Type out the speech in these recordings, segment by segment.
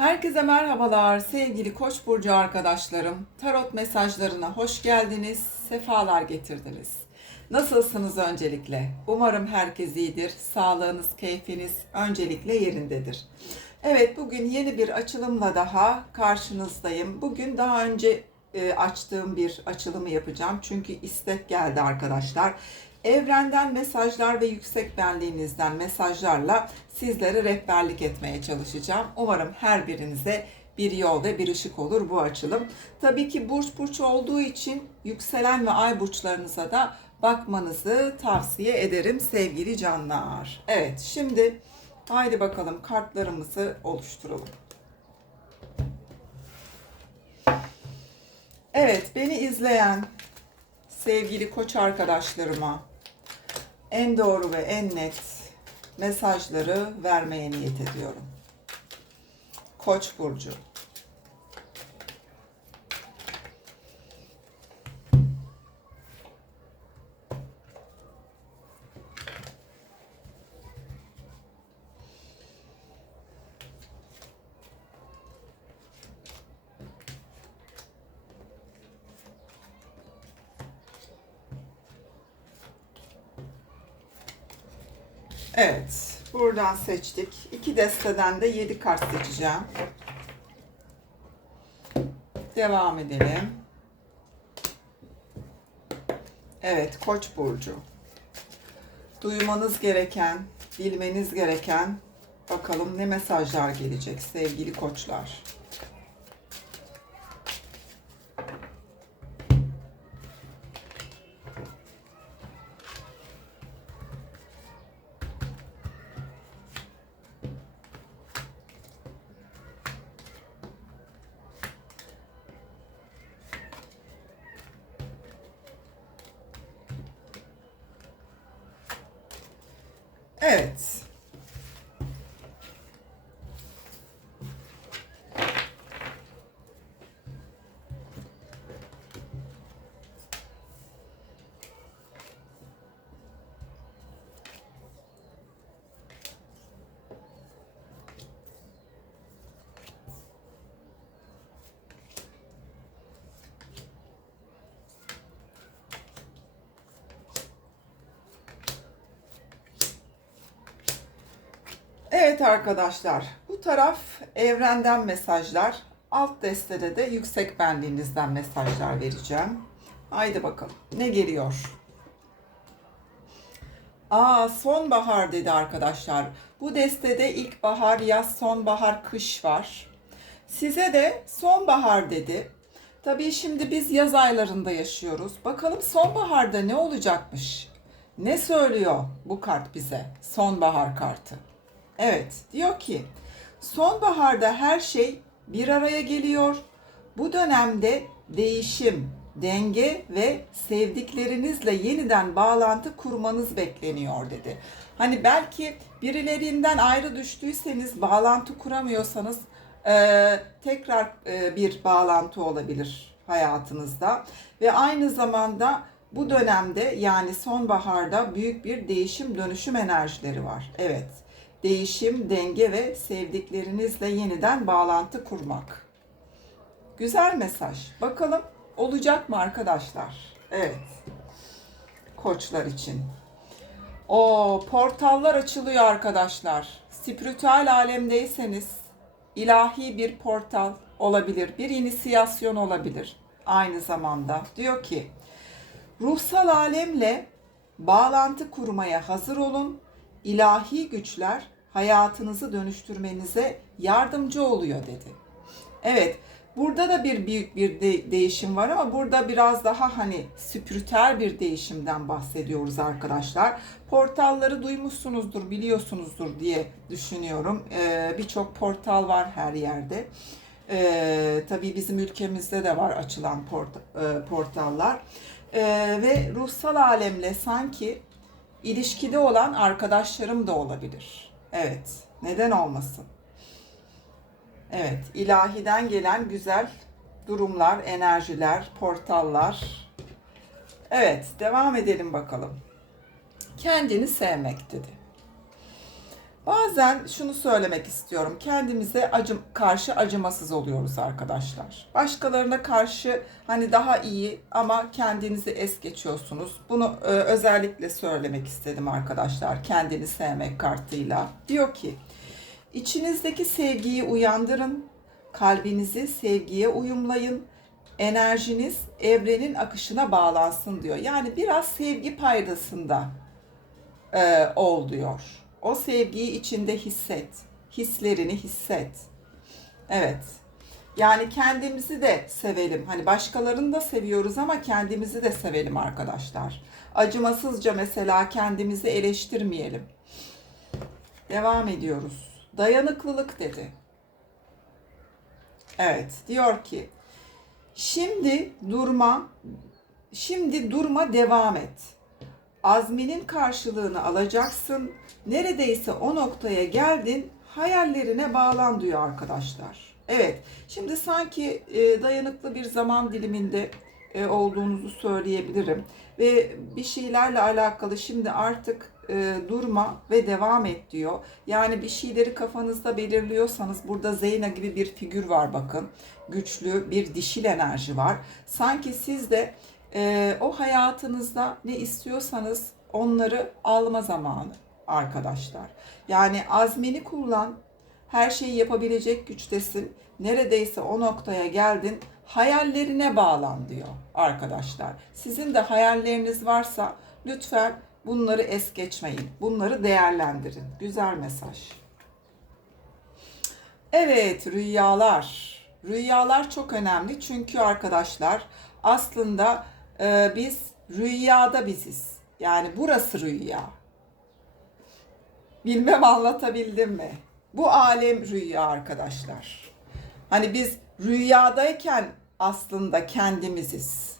Herkese merhabalar sevgili Koç burcu arkadaşlarım. Tarot mesajlarına hoş geldiniz, sefalar getirdiniz. Nasılsınız öncelikle? Umarım herkes iyidir. Sağlığınız, keyfiniz öncelikle yerindedir. Evet, bugün yeni bir açılımla daha karşınızdayım. Bugün daha önce e, açtığım bir açılımı yapacağım. Çünkü istek geldi arkadaşlar. Evrenden mesajlar ve yüksek benliğinizden mesajlarla sizlere rehberlik etmeye çalışacağım. Umarım her birinize bir yol ve bir ışık olur bu açılım. Tabii ki burç burç olduğu için yükselen ve ay burçlarınıza da bakmanızı tavsiye ederim sevgili canlar. Evet şimdi haydi bakalım kartlarımızı oluşturalım. Evet beni izleyen sevgili koç arkadaşlarıma en doğru ve en net mesajları vermeye niyet ediyorum. Koç burcu. Evet, buradan seçtik. İki desteden de 7 kart seçeceğim. Devam edelim. Evet, Koç burcu. Duymanız gereken, bilmeniz gereken bakalım ne mesajlar gelecek sevgili koçlar. Evet. Evet arkadaşlar, bu taraf evrenden mesajlar. Alt destede de yüksek benliğinizden mesajlar vereceğim. Haydi bakalım. Ne geliyor? Aa sonbahar dedi arkadaşlar. Bu destede ilkbahar, yaz, sonbahar, kış var. Size de sonbahar dedi. Tabii şimdi biz yaz aylarında yaşıyoruz. Bakalım sonbaharda ne olacakmış? Ne söylüyor bu kart bize? Sonbahar kartı. Evet, diyor ki sonbaharda her şey bir araya geliyor. Bu dönemde değişim, denge ve sevdiklerinizle yeniden bağlantı kurmanız bekleniyor dedi. Hani belki birilerinden ayrı düştüyseniz, bağlantı kuramıyorsanız eee, tekrar eee, bir bağlantı olabilir hayatınızda ve aynı zamanda bu dönemde yani sonbaharda büyük bir değişim dönüşüm enerjileri var. Evet değişim, denge ve sevdiklerinizle yeniden bağlantı kurmak. Güzel mesaj. Bakalım olacak mı arkadaşlar? Evet. Koçlar için. O portallar açılıyor arkadaşlar. Spiritüel alemdeyseniz ilahi bir portal olabilir, bir inisiyasyon olabilir aynı zamanda. Diyor ki ruhsal alemle bağlantı kurmaya hazır olun ilahi güçler hayatınızı dönüştürmenize yardımcı oluyor dedi. Evet, burada da bir büyük bir de- değişim var ama burada biraz daha hani spiritüel bir değişimden bahsediyoruz arkadaşlar. Portalları duymuşsunuzdur, biliyorsunuzdur diye düşünüyorum. Ee, Birçok portal var her yerde. Ee, tabii bizim ülkemizde de var açılan port- e, portallar. Ee, ve ruhsal alemle sanki ilişkide olan arkadaşlarım da olabilir. Evet, neden olmasın? Evet, ilahiden gelen güzel durumlar, enerjiler, portallar. Evet, devam edelim bakalım. Kendini sevmek dedi. Bazen şunu söylemek istiyorum. Kendimize acım, karşı acımasız oluyoruz arkadaşlar. Başkalarına karşı hani daha iyi ama kendinizi es geçiyorsunuz. Bunu e, özellikle söylemek istedim arkadaşlar. Kendini sevmek kartıyla. Diyor ki, içinizdeki sevgiyi uyandırın. Kalbinizi sevgiye uyumlayın. Enerjiniz evrenin akışına bağlansın diyor. Yani biraz sevgi paydasında e, ol diyor. O sevgiyi içinde hisset. Hislerini hisset. Evet. Yani kendimizi de sevelim. Hani başkalarını da seviyoruz ama kendimizi de sevelim arkadaşlar. Acımasızca mesela kendimizi eleştirmeyelim. Devam ediyoruz. Dayanıklılık dedi. Evet, diyor ki şimdi durma, şimdi durma devam et. Azminin karşılığını alacaksın. Neredeyse o noktaya geldin, hayallerine bağlan diyor arkadaşlar. Evet, şimdi sanki e, dayanıklı bir zaman diliminde e, olduğunuzu söyleyebilirim. Ve bir şeylerle alakalı şimdi artık e, durma ve devam et diyor. Yani bir şeyleri kafanızda belirliyorsanız burada Zeyna gibi bir figür var bakın. Güçlü bir dişil enerji var. Sanki siz de o hayatınızda ne istiyorsanız onları alma zamanı arkadaşlar. Yani azmini kullan, her şeyi yapabilecek güçtesin. Neredeyse o noktaya geldin. Hayallerine bağlan diyor arkadaşlar. Sizin de hayalleriniz varsa lütfen bunları es geçmeyin. Bunları değerlendirin. Güzel mesaj. Evet, rüyalar. Rüyalar çok önemli çünkü arkadaşlar aslında e, biz rüyada biziz. Yani burası rüya. Bilmem anlatabildim mi? Bu alem rüya arkadaşlar. Hani biz rüyadayken aslında kendimiziz.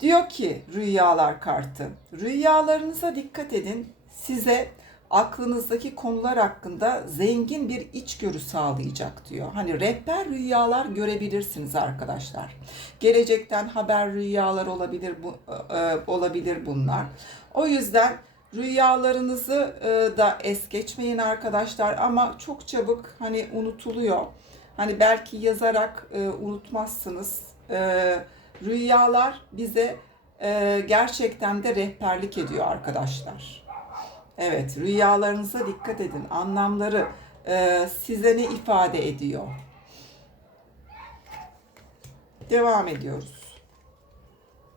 Diyor ki rüyalar kartı. Rüyalarınıza dikkat edin. Size aklınızdaki konular hakkında zengin bir içgörü sağlayacak diyor. Hani rehber rüyalar görebilirsiniz arkadaşlar. Gelecekten haber rüyalar olabilir bu e, olabilir bunlar. O yüzden rüyalarınızı e, da es geçmeyin arkadaşlar ama çok çabuk hani unutuluyor. Hani belki yazarak e, unutmazsınız. E, rüyalar bize gerçekten de rehberlik ediyor arkadaşlar. Evet, rüyalarınıza dikkat edin. Anlamları size ne ifade ediyor? Devam ediyoruz.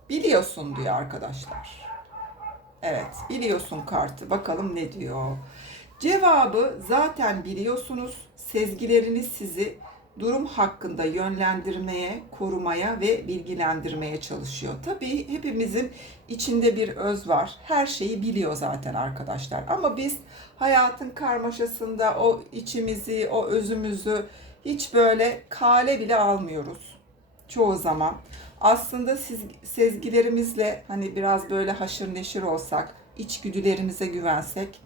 Biliyorsun diyor arkadaşlar. Evet, biliyorsun kartı. Bakalım ne diyor. Cevabı zaten biliyorsunuz. Sezgileriniz sizi durum hakkında yönlendirmeye, korumaya ve bilgilendirmeye çalışıyor. Tabii hepimizin içinde bir öz var. Her şeyi biliyor zaten arkadaşlar. Ama biz hayatın karmaşasında o içimizi, o özümüzü hiç böyle kale bile almıyoruz. Çoğu zaman. Aslında siz, sezgilerimizle hani biraz böyle haşır neşir olsak, içgüdülerimize güvensek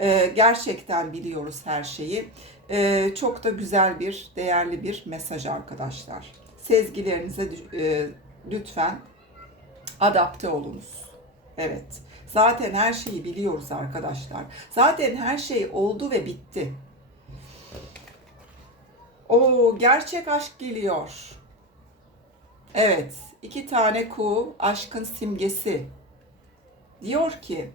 e, gerçekten biliyoruz her şeyi. E, çok da güzel bir, değerli bir mesaj arkadaşlar. Sezgilerinize e, lütfen adapte olunuz. Evet. Zaten her şeyi biliyoruz arkadaşlar. Zaten her şey oldu ve bitti. O gerçek aşk geliyor. Evet, iki tane ku aşkın simgesi. Diyor ki,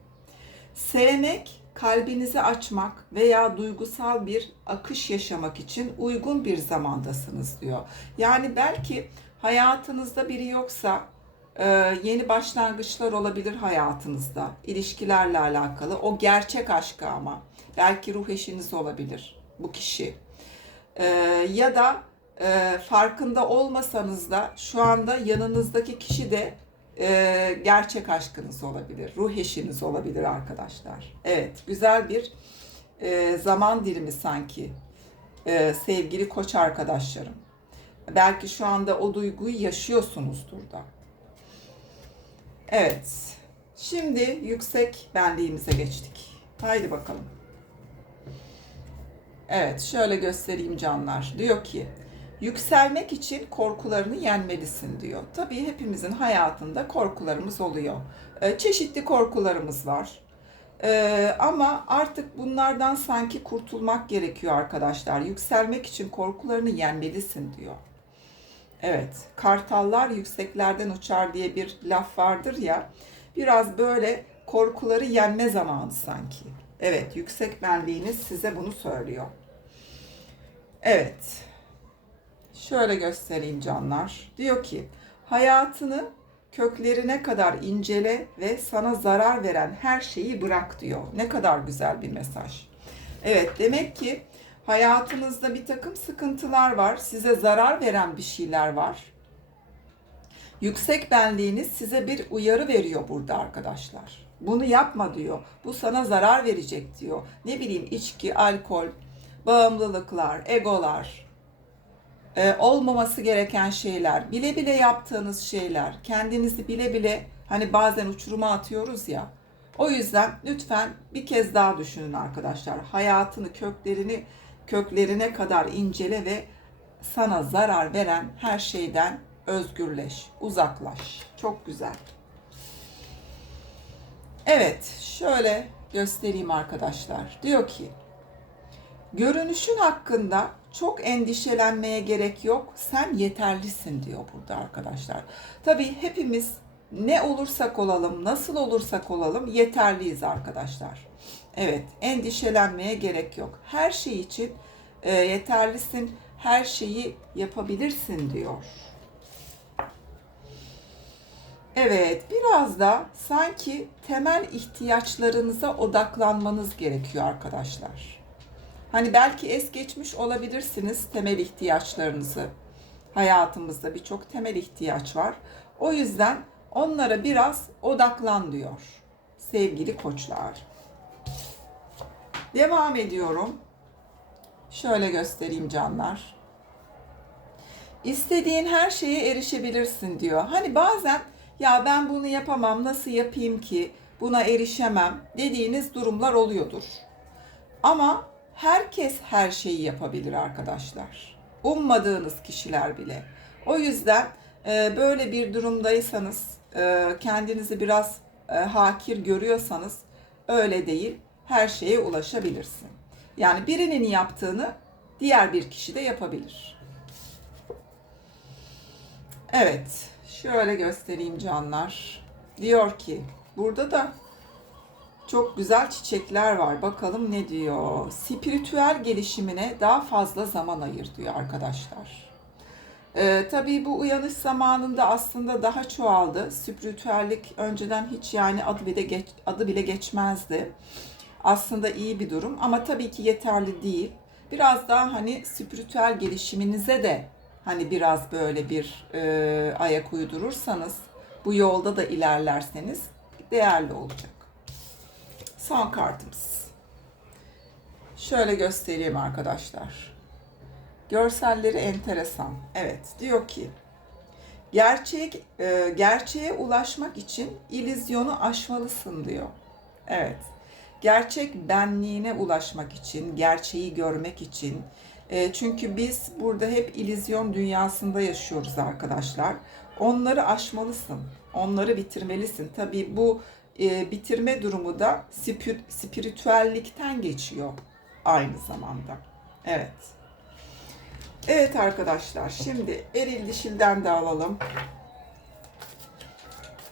sevmek kalbinizi açmak veya duygusal bir akış yaşamak için uygun bir zamandasınız diyor. Yani belki hayatınızda biri yoksa e, yeni başlangıçlar olabilir hayatınızda. ilişkilerle alakalı. O gerçek aşkı ama. Belki ruh eşiniz olabilir bu kişi. E, ya da e, farkında olmasanız da şu anda yanınızdaki kişi de e, gerçek aşkınız olabilir, ruh eşiniz olabilir arkadaşlar. Evet, güzel bir e, zaman dilimi sanki e, sevgili koç arkadaşlarım. Belki şu anda o duyguyu yaşıyorsunuzdur da. Evet, şimdi yüksek benliğimize geçtik. Haydi bakalım. Evet, şöyle göstereyim canlar. Diyor ki, Yükselmek için korkularını yenmelisin diyor. Tabii hepimizin hayatında korkularımız oluyor. Ee, çeşitli korkularımız var. Ee, ama artık bunlardan sanki kurtulmak gerekiyor arkadaşlar. Yükselmek için korkularını yenmelisin diyor. Evet, kartallar yükseklerden uçar diye bir laf vardır ya. Biraz böyle korkuları yenme zamanı sanki. Evet, yüksek benliğiniz size bunu söylüyor. Evet. Şöyle göstereyim canlar. Diyor ki, hayatını köklerine kadar incele ve sana zarar veren her şeyi bırak diyor. Ne kadar güzel bir mesaj. Evet, demek ki hayatınızda bir takım sıkıntılar var. Size zarar veren bir şeyler var. Yüksek benliğiniz size bir uyarı veriyor burada arkadaşlar. Bunu yapma diyor. Bu sana zarar verecek diyor. Ne bileyim içki, alkol, bağımlılıklar, egolar, e, olmaması gereken şeyler, bile bile yaptığınız şeyler, kendinizi bile bile hani bazen uçuruma atıyoruz ya. O yüzden lütfen bir kez daha düşünün arkadaşlar. Hayatını, köklerini köklerine kadar incele ve sana zarar veren her şeyden özgürleş, uzaklaş. Çok güzel. Evet, şöyle göstereyim arkadaşlar. Diyor ki, görünüşün hakkında çok endişelenmeye gerek yok. Sen yeterlisin diyor burada arkadaşlar. Tabii hepimiz ne olursak olalım, nasıl olursak olalım yeterliyiz arkadaşlar. Evet, endişelenmeye gerek yok. Her şey için e, yeterlisin, her şeyi yapabilirsin diyor. Evet, biraz da sanki temel ihtiyaçlarınıza odaklanmanız gerekiyor arkadaşlar. Hani belki es geçmiş olabilirsiniz temel ihtiyaçlarınızı. Hayatımızda birçok temel ihtiyaç var. O yüzden onlara biraz odaklan diyor sevgili koçlar. Devam ediyorum. Şöyle göstereyim canlar. İstediğin her şeye erişebilirsin diyor. Hani bazen ya ben bunu yapamam, nasıl yapayım ki, buna erişemem dediğiniz durumlar oluyordur. Ama herkes her şeyi yapabilir arkadaşlar. Ummadığınız kişiler bile. O yüzden e, böyle bir durumdaysanız, e, kendinizi biraz e, hakir görüyorsanız öyle değil, her şeye ulaşabilirsin. Yani birinin yaptığını diğer bir kişi de yapabilir. Evet, şöyle göstereyim canlar. Diyor ki, burada da çok güzel çiçekler var. Bakalım ne diyor? Spiritüel gelişimine daha fazla zaman ayır diyor arkadaşlar. Ee, tabii bu uyanış zamanında aslında daha çoğaldı. Spiritüellik önceden hiç yani adı bile geç, adı bile geçmezdi. Aslında iyi bir durum ama tabii ki yeterli değil. Biraz daha hani spiritüel gelişiminize de hani biraz böyle bir e, ayak uydurursanız, bu yolda da ilerlerseniz değerli olacak. Son kartımız. Şöyle göstereyim arkadaşlar. Görselleri enteresan. Evet, diyor ki gerçek e, gerçeğe ulaşmak için ilizyonu aşmalısın diyor. Evet. Gerçek benliğine ulaşmak için, gerçeği görmek için. E, çünkü biz burada hep ilizyon dünyasında yaşıyoruz arkadaşlar. Onları aşmalısın. Onları bitirmelisin. Tabii bu e, bitirme durumu da spir, spiritüellikten geçiyor aynı zamanda. Evet. Evet arkadaşlar şimdi eril dişilden de alalım.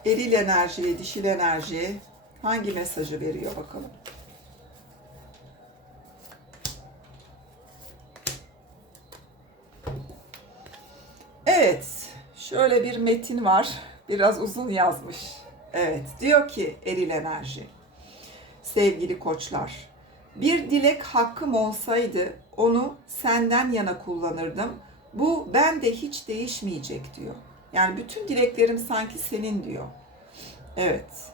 Eril enerji, dişil enerji hangi mesajı veriyor bakalım. Evet, şöyle bir metin var. Biraz uzun yazmış. Evet, diyor ki eril enerji. Sevgili koçlar, bir dilek hakkım olsaydı onu senden yana kullanırdım. Bu ben de hiç değişmeyecek diyor. Yani bütün dileklerim sanki senin diyor. Evet.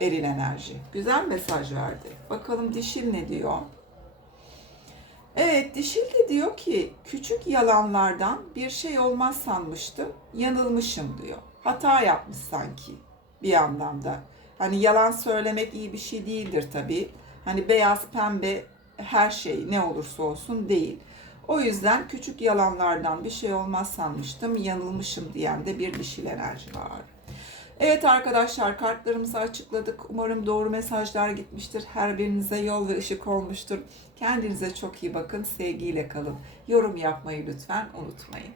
Eril enerji. Güzel mesaj verdi. Bakalım dişil ne diyor? Evet, dişil de diyor ki küçük yalanlardan bir şey olmaz sanmıştım. Yanılmışım diyor. Hata yapmış sanki bir anlamda. Hani yalan söylemek iyi bir şey değildir tabii. Hani beyaz pembe her şey ne olursa olsun değil. O yüzden küçük yalanlardan bir şey olmaz sanmıştım, yanılmışım diyen de bir dişil enerji var. Evet arkadaşlar kartlarımızı açıkladık. Umarım doğru mesajlar gitmiştir. Her birinize yol ve ışık olmuştur. Kendinize çok iyi bakın. Sevgiyle kalın. Yorum yapmayı lütfen unutmayın.